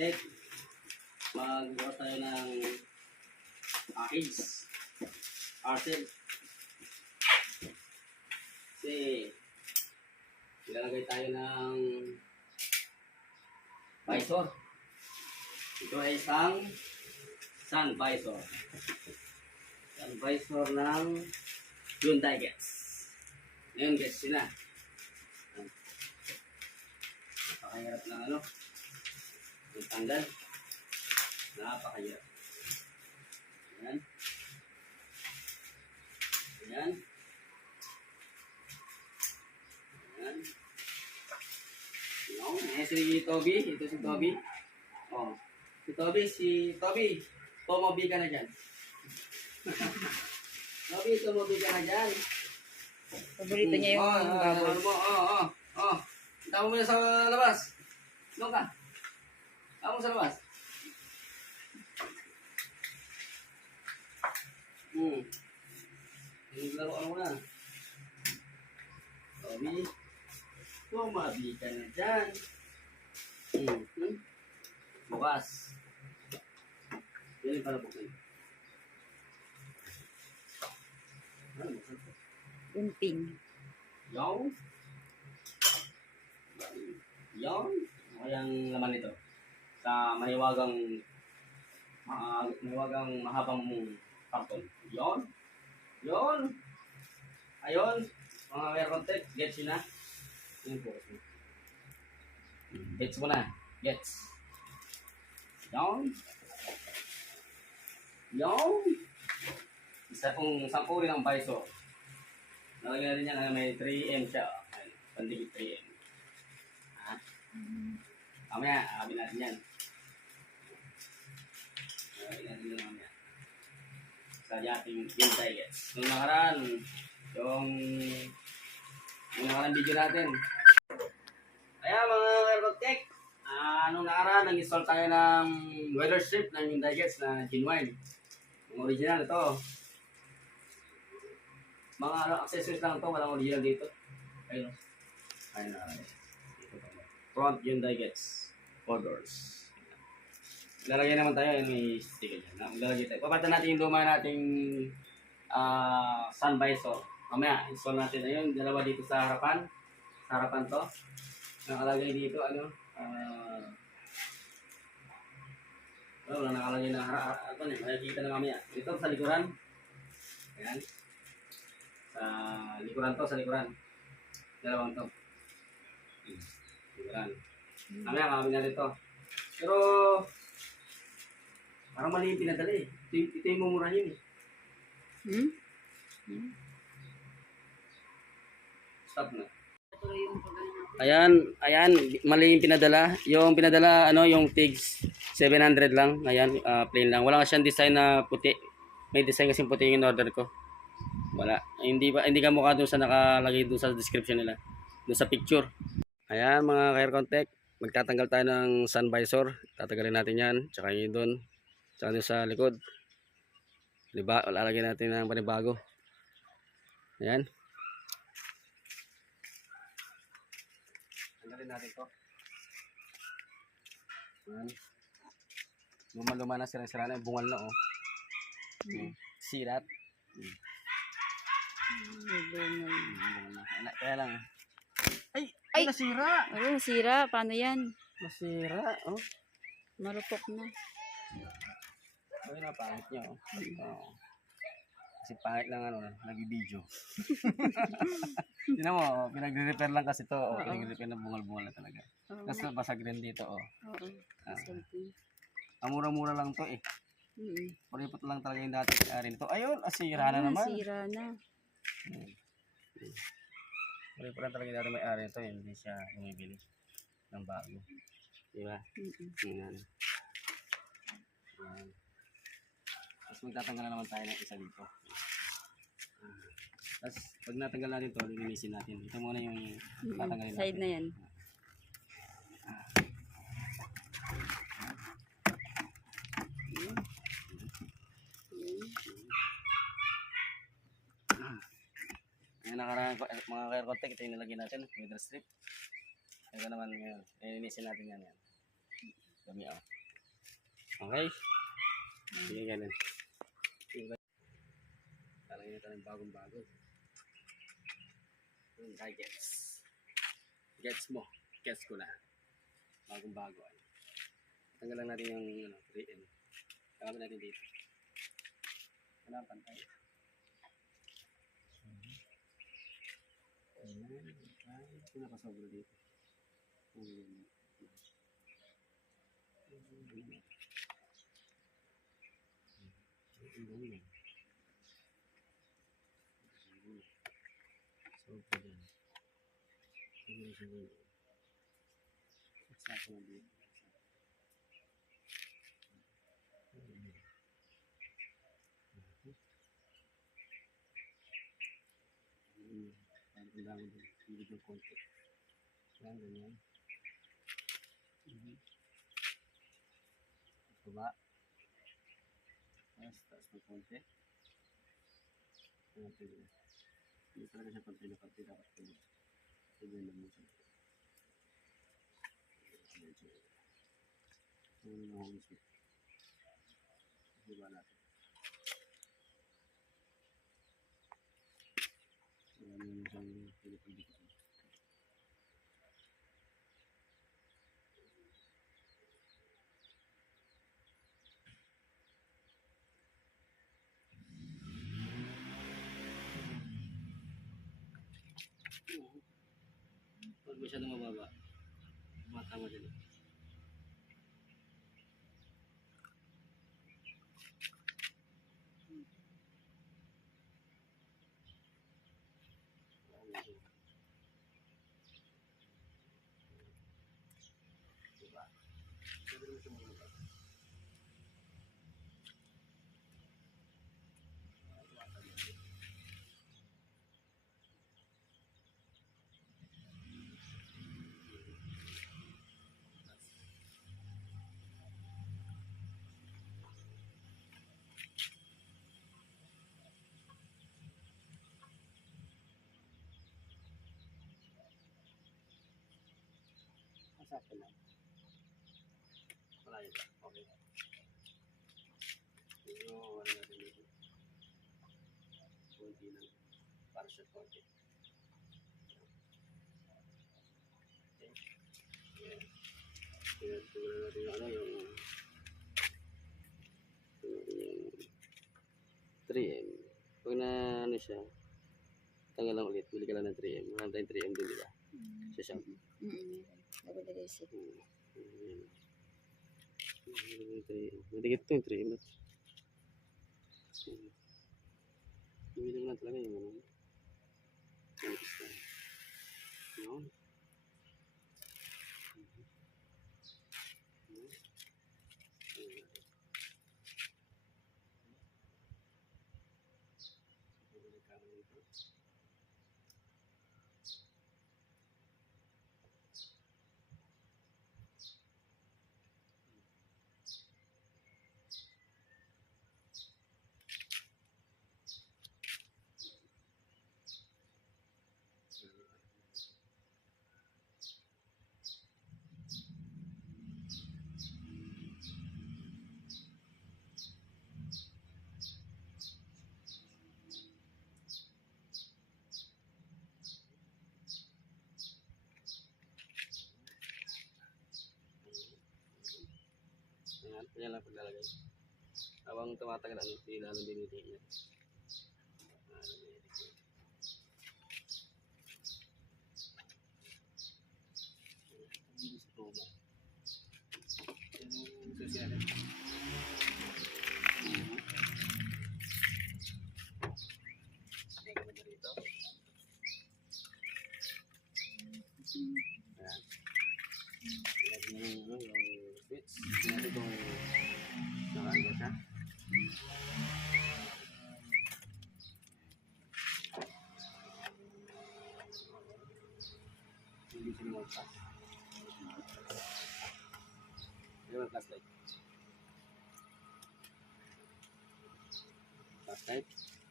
contact, magbukas tayo ng package. Parcel. Kasi, ilalagay tayo ng visor. Ito ay isang sun visor. Sun visor ng Hyundai Getz. Ngayon guys, yun na. Napakahirap na ano. Yung tanggal. Napakahirap. Ayan. Ayan. Ayan. Ayan si Toby. Ito si Toby. Oh. Si Toby. Tumobi ka na dyan. Toby, tumobi ka na dyan. Paborito niya yung baboy. Tama mo na sa labas. Doon ka. Tama mo sa labas. Naglaro ano na. Toby. Tumabi ka na dyan. Bukas. Yan yung para bukin. Ano bukas? Unting. Yung. Yung. Ano yung laman nito? Sa mahiwagang mahabang karton. Yon. Yon. Ayun. Mga wear contact. Gets yun na. Yun po. Gets mo na. Gets. Yon. Yon. Isa pong sampu rin ang visor. Nalagyan rin niya na may 3M siya. Pandikit 3M. Ha? Mamaya, abin natin yan. Abin natin yan mamaya. Sa ating Hyundai Getz. Nung nakaraan, yung nakaraan video natin. Kaya mga Aircraft, nung nakaraan, nag-install tayo ng weather strip ng Hyundai Getz na genuine. Yung original ito. Mga accessories lang ito, walang original dito. Ayun. Ayun na. Front Hyundai Getz. 4 doors. Lalagay naman tayo, may sticker dyan. Lalagay tayo. Papatan natin yung luma nating sun visor. Mamaya, install natin. Ayun, dalawa dito sa harapan. Sa harapan to. Nakalagay dito, ano, wala nakalagay na harapan. Makikita na mamaya. Ito sa likuran. Ayan. Sa likuran to, sa likuran. Dalawang to. Likuran. Mamaya, kami natin to. Pero, parang mali yung pinadala eh. Ito yung mumurahin eh. Stop na. Ayan, mali yung pinadala. Yung pinadala, ano, yung TIGS 700 lang. Ayan, plain lang. Wala siyang design na puti. May design kasi puti yung order ko. Wala. Hindi ka mukha doon sa nakalagay doon sa description nila. Doon sa picture. Ayan, mga ka-air contact. Magtatanggal tayo ng sun visor. Tatanggalin natin yan. Tsaka yun doon. Tsaka doon sa likod. Diba? Lalagyan natin ng panibago. Ayan. Tanggalin natin to. Ayan. Luma-luma na, sira-sira na. Bungal na oh. Sirat. Kaya lang. Ay, nasira. Oo, nasira. Paano yan? Nasira, oh. Marupok na. Ay, napangit niya, oh. Kasi pangit lang, ano, nag-video. Tignan mo, oh, pinag-repair lang kasi to, oh. Pinag-repair na bungal-bungal na talaga. Kasi basag rin dito, oh. Oo. Mura-mura lang to, eh. Puripot lang talaga yung dati may-ari nito. Ayun, sira na naman. Sira na. Puripot lang talaga yung dati may-ari nito, eh. Hindi siya bumibili ng bago. Diba? Ayan. Tapos magtatanggal na naman tayo ng isa dito. Tapos pag natanggal natin ito, lilinisin natin. Ito muna yung tatanggalin natin. Side na yan. Yung nakaraan mga air contact, ito yung nilagyan natin, weather strip. Ito naman ngayon, lilinisin natin yan. Kami Okay? Sige, ganun. Talagyan natin ng bagong-bago. Yung gets. Gets mo. Gets ko na. Bagong-bago. Tanggal lang natin yung 3M. Kami natin dito. Wala ang pantay. Ayan. Ay, pinakasobra dito. Ayan. Ayan. Sobra din. Ayan siya din. Sakto na dito. Kailangan din. Hindi ng konti. Yan, ganyan. Baba. Taas ng konti. Ayan, pwede na. Hindi talaga siya pantay dapat pwede. Pwede na mo siya. Ayan na home sweet. Baba natin. Ayan yung siyang pwede ko. Pag masyadong mababa, matama din. Diba? Pwede mo siya mababa. Masakto lang. Malayo ba? Okay. Pero wala natin dito. Kunti lang. Para siya konti. Okay. Yeah. Tingnan natin yung yung 3M. Pag na siya, tanggal lang ulit. Bili ka lang ng 3M. Marami tayong 3M din, di ba? Sa shop. Nabili-resi. Madikit to yung 3M na. Bili mo lang talaga yung ano. Manipis na. Yun. Ayan, yan lang paglalagay. Habang tumatagal ang sila ng biniti niya. Hindi sa toma. Yung susi natin. Hindi ka ba dito? Ayan. Tingnan mo yung switch. Tingnan ito kung nakaano ba siya. Hindi siya lumagpas. Hindi mo flashlight. Flashlight.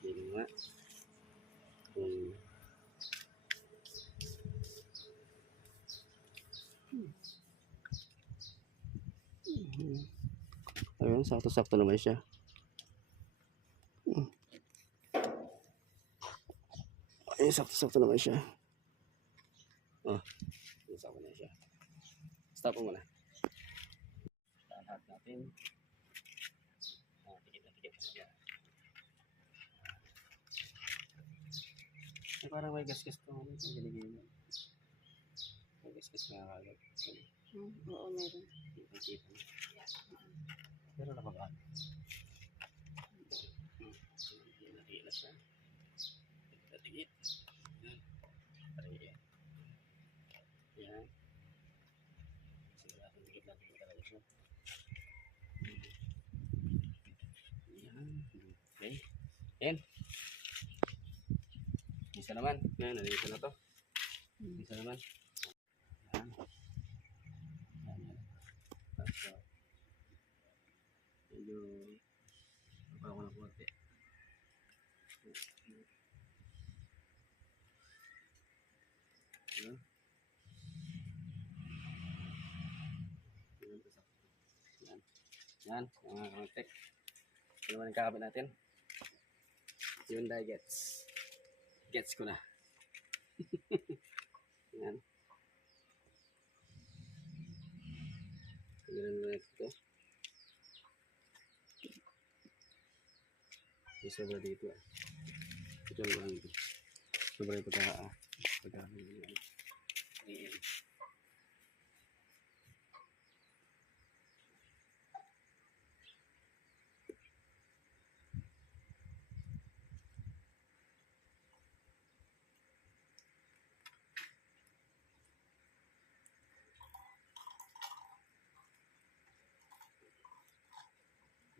Hindi mo nga. Yan, sakto-sakto naman siya. Ay, sakto-sakto naman siya. Oh, sakto na siya. Stop mo muna. Lahat natin. Tikit na tikit na siya. Ay, parang may gasgas to. Ano itong galigay mo? May gasgas nga kagad. Oo, meron. Kita mo. Pero nakabaan. Natigil na siya. Natigil. Yan. Patigil. Yan. Sigurado natigil talaga siya. Yan. Okay. Yan. Isa naman. Yan, nalito na to. Isa naman. Yan. Yan, yan. So, medyo napaka ko ng konti. Yan. Yan. Yan, mga kontek. Ito naman yung kakabit natin. Hyundai Gets. Gets ko na. Yan. Ganun na ito. May sobra dito ah. Ito lang dito. Sobra yung pagkakaroon. Ayan.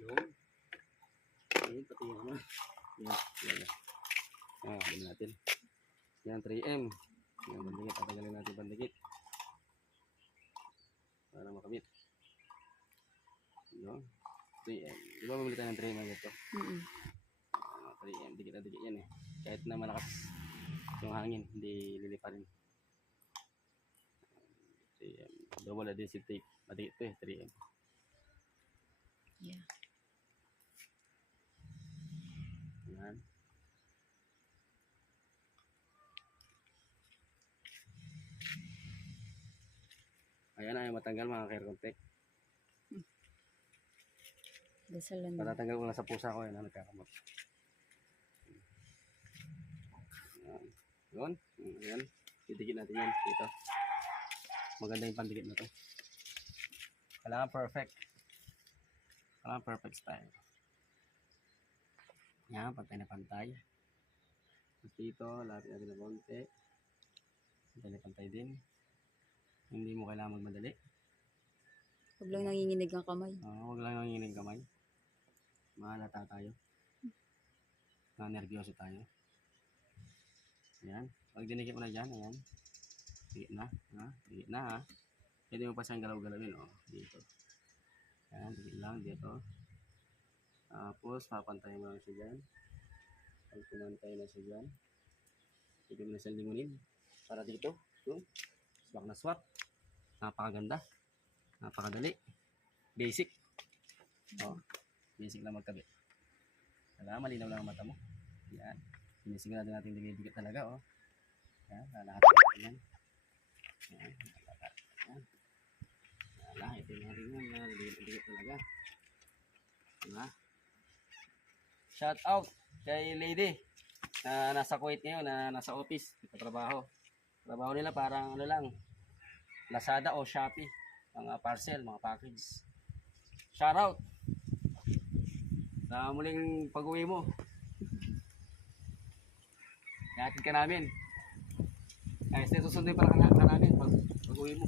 Yun. Ayun, pati yung ano. Yan. Yan. Ano natin. Yan, 3M. Yan, bandikit. Tatanggalin natin bandikit. Para makamit. Yun. 3M. Di ba mamili tayo ng 3M agad to? 3M. Dikit na dikit yan eh. Kahit na malakas yung hangin, hindi lilipa rin. 3M. Double adhesive tape. Madikit to eh, 3M. Yeah. Yan. Ayan, ayaw matanggal mga care contact. Dasal lang. Patatanggal ko lang sa pusa ko, yan, nagkakamot. Yan. Yun. Ayan. Didikit natin yan dito. Maganda yung pandikit na to. Kailangan perfect. Kailangan perfect style. Yan, pantay na pantay. Tapos dito, lapit natin na konti. Pantay na pantay din. Hindi mo kailangan magmadali. Huwag lang nanginginig ang kamay. Huwag lang nanginginig kamay. Mahalata tayo. Nervyoso tayo. Ayan. Pag dinikit mo na dyan, ayan. Dikit na. Ha? Dikit na ha. Pwede mo pa siyang galaw-galawin. Oh. Dito. Ayan. Dikit lang. Dito. Tapos, papantayin mo lang siya dyan. Pag pumantay na siya dyan, pwede mo na siyang lingunin. Para dito. Ito. Swak na swak. Napakaganda. Napakadali. Basic. Oh. Basic lang magkabit. Kailangan malinaw lang ang mata mo. Yan. Sinisigurado natin dikit talaga. Oh. Yan. Lalahat natin yan. Yan. Yan. Lalahat natin yan. Dikit talaga. Diba? Shout out kay lady na nasa Kuwait ngayon, na nasa office, nagtatrabaho. Trabaho nila parang ano lang, Lazada o Shopee, mga parcel, mga package. Shout out sa muling pag-uwi mo. Ihatid ka namin. Ay, susundin pala ka namin pag-uwi mo.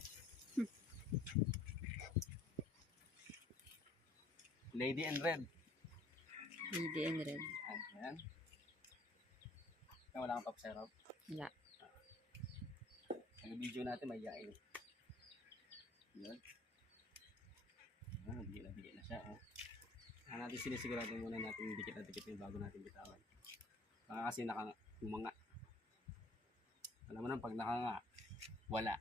Lady in red. Lady in red. Ayan. Wala kang papseraw. Wala. Ang video natin may yain. Yan. Bigyan na siya. Oh. Natin sinisigurado muna natin dikit na dikit yung bago natin bitawan. Baka kasi nakanganga. Alam mo na pag nakanga, wala.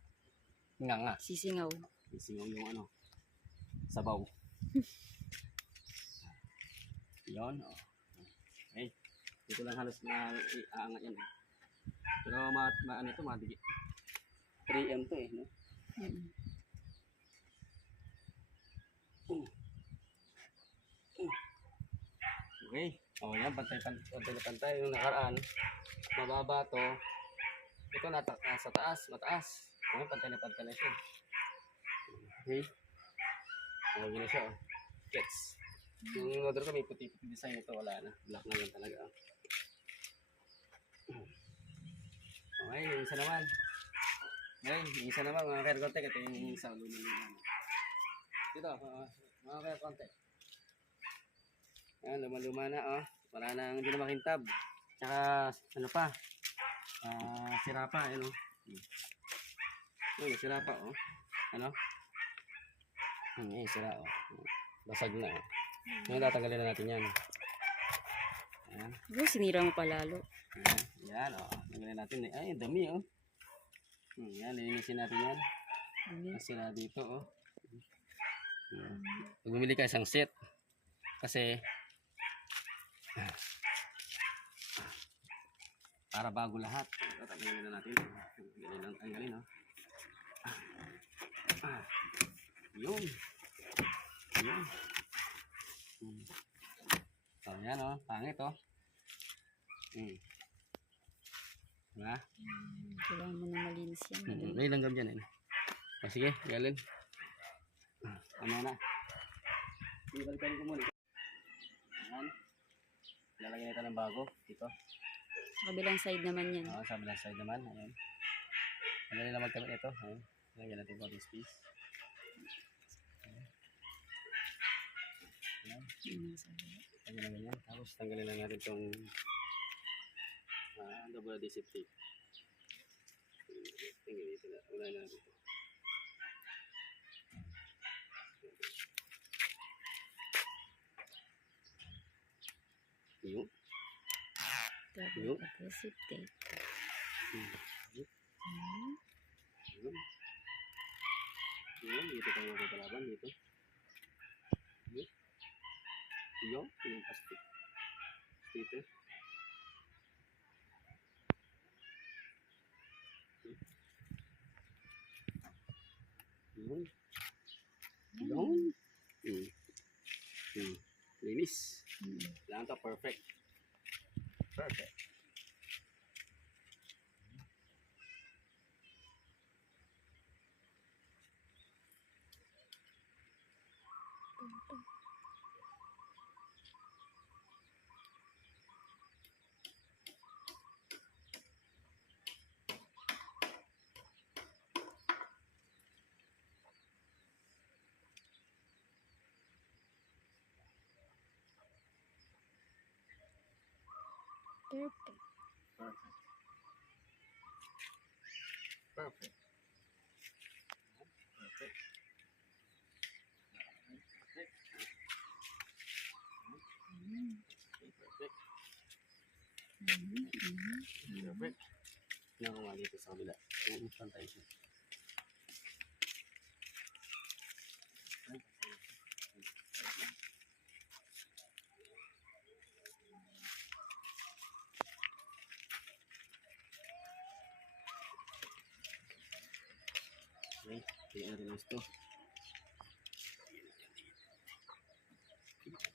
Nganga. Sisingaw. Sisingaw yung ano, sabaw. Yun, oh. Okay. Dito lang halos na aangat yan. Pero ano ito, madigi. 3M to eh, no? Mm. Okay. Oh, yan, pantay yung nakaraan. Mababa to. Ito sa taas, mataas. Oh, pantay na siya. Okay. Oh, yun na siya, oh. Gets. Yung order ko may puti-puti design, ito wala na. Black na lang talaga. Okay, yung isa naman. Okay, yung isa naman mga Care Contact. Ito yung isa luma-luma. Dito, mga Care Contact. Ayan, luma-luma na, oh. Wala na, hindi na makintab. Tsaka, ano pa, sira pa, ano. Sira pa, oh. Ano? Sira, oh. Basag na, oh. Ngayon, tatanggalin na natin yan. Ayan. Sinira mo pa lalo. Yan, oh. Tanggalin natin. Ay, dami, oh. Yan, linisin natin yan. Sira dito, oh. Pag bumili ka isang set, kasi, para bago lahat. Ito, tanggalin na natin. Tanggalin, oh. Yun. Yun. So, yan, oh. Pangit, oh. Diba? Kailangan mo na malinis yan. May langgam dyan, eh. O, sige, galin. Ano na. Ibalikan ko muna. Ayan. Lalagyan nito ng bago. Dito. Sa kabilang side naman yan. Sa kabilang side naman. Ayan. Madali lang magkabit ito. Ayan. Lagyan natin body space. Ayan. Lagyan na ganyan. Tapos tanggalin lang natin itong double adhesive tape. Tanggalin ito na. Wala na natin ito. Yung. Double adhesive tape. Yun. Yun, dito tayo magpapalaban dito. Yun. Yung plastic. Dito. Yun. Yun. Linis. Lang to, perfect. Perfect. Perfect. Perfect. Perfect. Perfect. Perfect. Perfect. Tingnan ko nga dito sa kabila. Pantay siya. Okay, kaya rin gusto. Digit.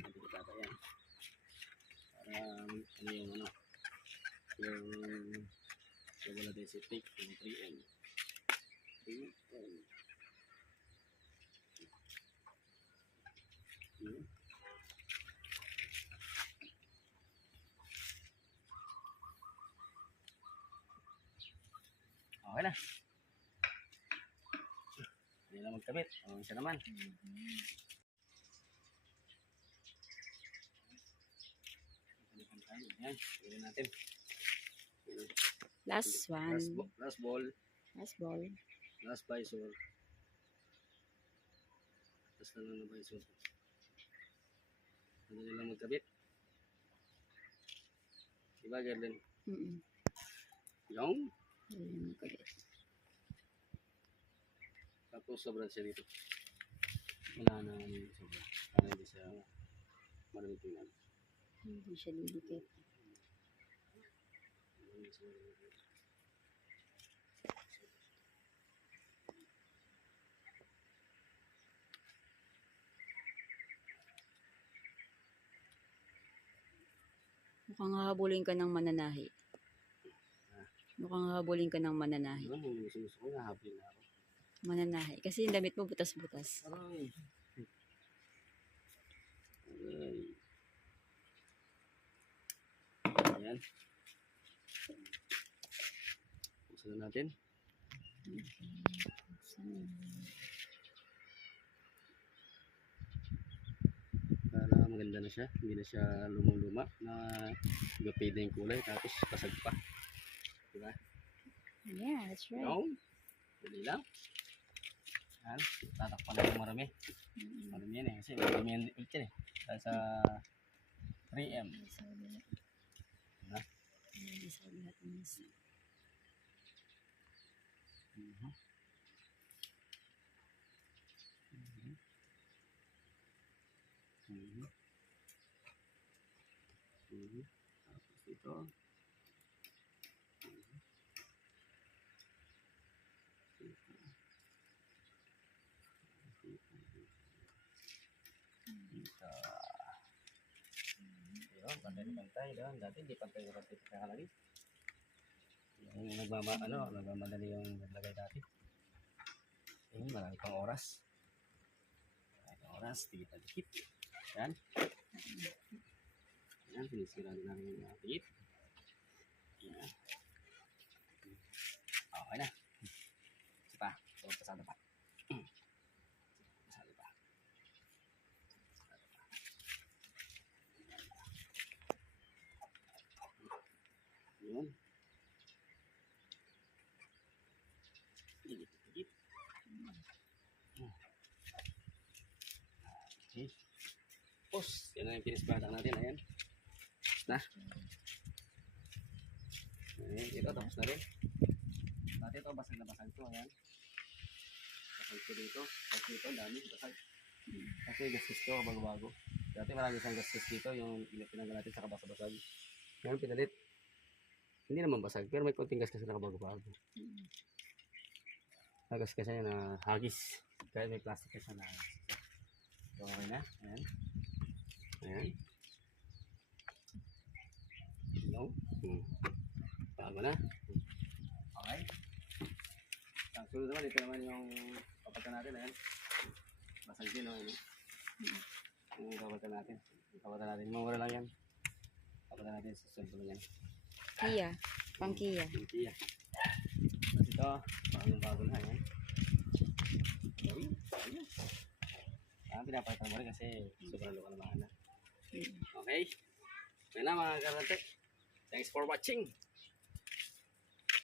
Digit ata yan. Para ano yung ano, yung double adhesive tape, yung 3M. 3M. Yun. Okay na. Hindi na magkabit. Isa naman. Ayan, gawin natin. Last one. Last ball. Last ball. Last visor. Last na lang na visor. Madali lang magkabit. Diba, Gerlin? Yung. Ayun, Tapos Kung sobrang siya dito. Wala na ano yung sobra. Para hindi siya maraming tingnan. Hindi siya didikit. Mukhang hahabulin ka ng mananahi. Mukhang hahabulin ka ng mananahi. Ano yung gusto ko, nahabli na ako. Mananahi. Kasi yung damit mo butas-butas. Aray. Aray. Ayan. Buksan na natin. Para maganda na siya. Hindi na siya lumang-luma na gapid na yung kulay tapos kasag pa. Diba? Yeah, that's right. No? Dali lang. Yan. Tatakpan na yung marami. Marami yan eh. Kasi marami yan ulit yan eh. Dahil sa 3M. Diba? Mhm. Mhm. Mhm. Mhm. Tapos dito. Mhm. Dito. Dito. Yun, pantay-pantay doon. Dati hindi pantay-pantay kaya lagi. Yung nagmamadali yung naglagay dati. Ayun, marami pang oras. Marami pang oras, dikit-dikit. Yan. Yan, sinisira din namin yung dikit. Yan. Okay na. Isa pa. Pasado pa. Pasado pa. Yun. Dikit-dikit. Okay. Tapos, yan na yung finish product natin. Ayan. Tapos na. Ayan, ito tapos na rin. Dati ito, basag na basag ito. Ayan. Basag ito dito. Basag dito, dami. Basag. Kasi gastos ito, bago-bago. Dati marami siyang gastos dito. Yung pinanggal natin sa kabasag-basag. Ngayon, pinalit. Hindi naman basag, pero may konting gastos na kabago-bago. Nagas kasi na hagis. Kaya may plastic kasi na hagis. So, okay na. Ayan. Ayan. No? Bago na. Okay. Ang sunod naman, ito naman yung papagka natin. Ayan. Basag din, no? Yung papagka natin. Yung papagka natin. Mawala lang yan. Papagka natin sa sunod naman yan. Kia. Pang Kia. Yung Kia. Tapos ito, bagong-bago na. Ayan. Ayun. Ayun. Pinapalitan mo rin kasi sobrang luka naman na. Okay. Yan na mga karate. Thanks for watching.